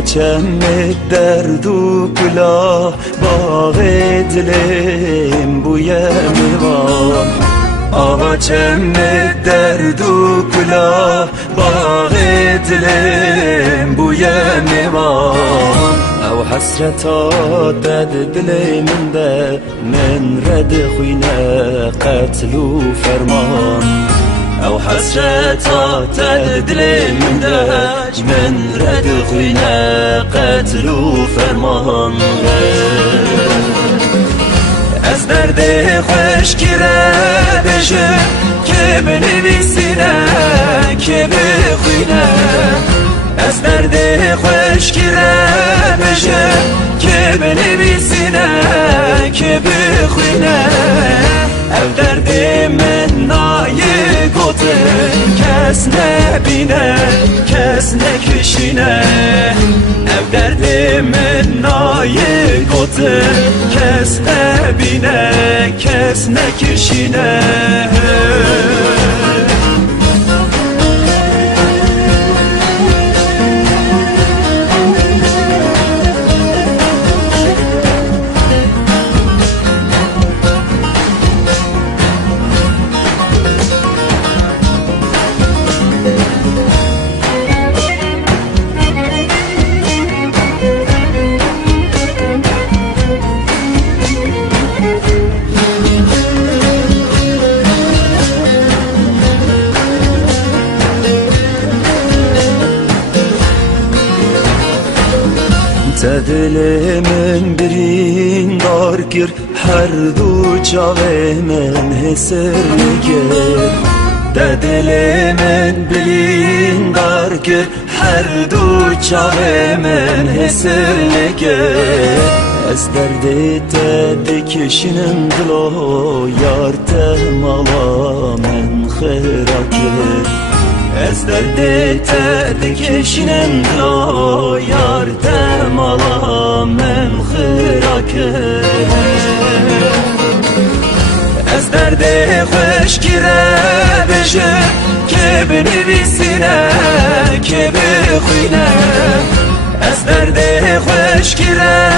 چمت درد و کلاه باغ دلم بوی میوان آوا چمت درد و کلاه باغ دلم بوی میوان او حسرتا دد دل من رد خوینه قتل و فرمان او حسرتا دد دل من رد خوینه قتل و فرمان از درد خوش گیره بشه که بنویسینه که بخوینه از درد خوش گیره بشه که بنویسینه که بخوینه او درد من نایه گوته کس نبینه کس نکشینه او درد من نایه گوته کس نبینه کس نکشینه دل من برین دار کر هر دو چاوه من حسر نگر دل من برین دار کر هر دو چاوه من حسر نگر از درد تد کشنم دلو یار تهمالا من خیرا کر از درد تد کشنم دلو یار تهمالا من خیرا کر از درد خوش گیره بشه که بنویسینه که بخوینه از درد خوش گیره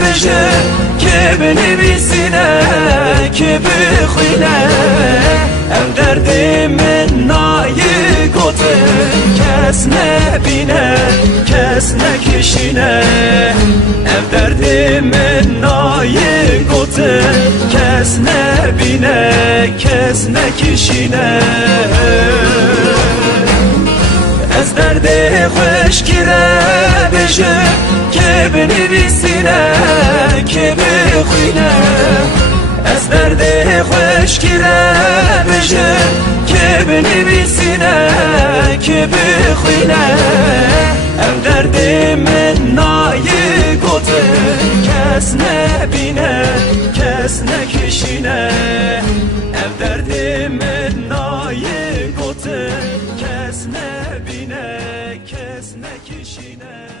بشه که بنویسینه که بخوینه او درد من نایه گوته کس نبینه کس نکشینه او درد من نایه گوته کس نبینه کس نکشینه از درد خوش گیره بشه که بنویسینه که بخوینه از درد خوش گیره بشه که بنویسینه که بخوینه او درد من نایه گوته کس نبینه کس نکشینه او درد من نایه گوته کس نبینه کس نکشینه